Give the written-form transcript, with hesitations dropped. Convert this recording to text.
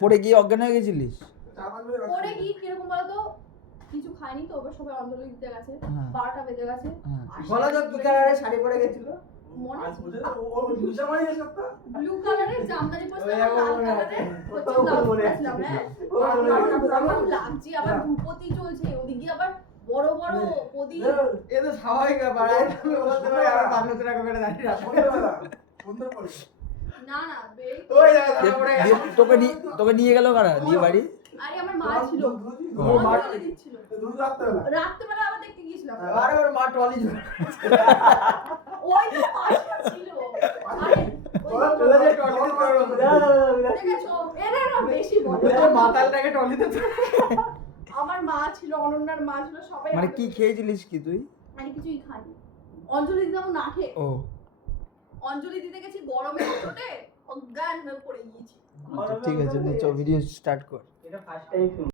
পড়ে গিয়ে অজ্ঞান হয়ে গেছিলিস? পড়ে গিয়ে কিরকম বলতো, কিছু খাইনি তো, ওবার সবাই অঞ্জলি দিতে গেছে, 12টা বেজে গেছে। বলো তো কি কালারের শাড়ি পরে গেছিল? ব্লু কালারের জামদানি পরছিলাম, লাল কালারের ব্লাউজ পরছিলাম। হ্যাঁ, আমার লাগছে, আবার ধূপতি চলছে, ওদিকে আবার বড় বড় প্রদীপ। এ তো স্বাভাবিক ব্যাপার। তুমি বলতে পারো আর 500 টাকা করে দাঁড়িয়ে রাখো। না না ওই দেখো তোকে নিয়ে গেল কারা দিয়ে বাড়ি? আরে আমার মা ছিল, অঞ্জলি দিচ্ছিল রাত্রেবেলা, আবার দেখতে গিয়েছিলাম। আরে ওর মা টলি জুড়ে ওই তো পাশে ছিল। আরে ওরা চলে যায় টলিতে করো। দেখেছো, এরা না বেশি বলে। মাতালটাকে টলিতে। আমার মা ছিল, অনন্যার মা ছিল, সবাই। মানে কি খেয়েছিলিস কি তুই? আমি কিছুই খাইনি, অঞ্জলি দিতাম না খেয়ে। ও অঞ্জলি দিতে গেছি, গরমের চোটে অজ্ঞান হয়ে পড়ে গিয়েছি। ঠিক আছে, ভিডিও স্টার্ট কর। এটা ফার্স্ট টাইম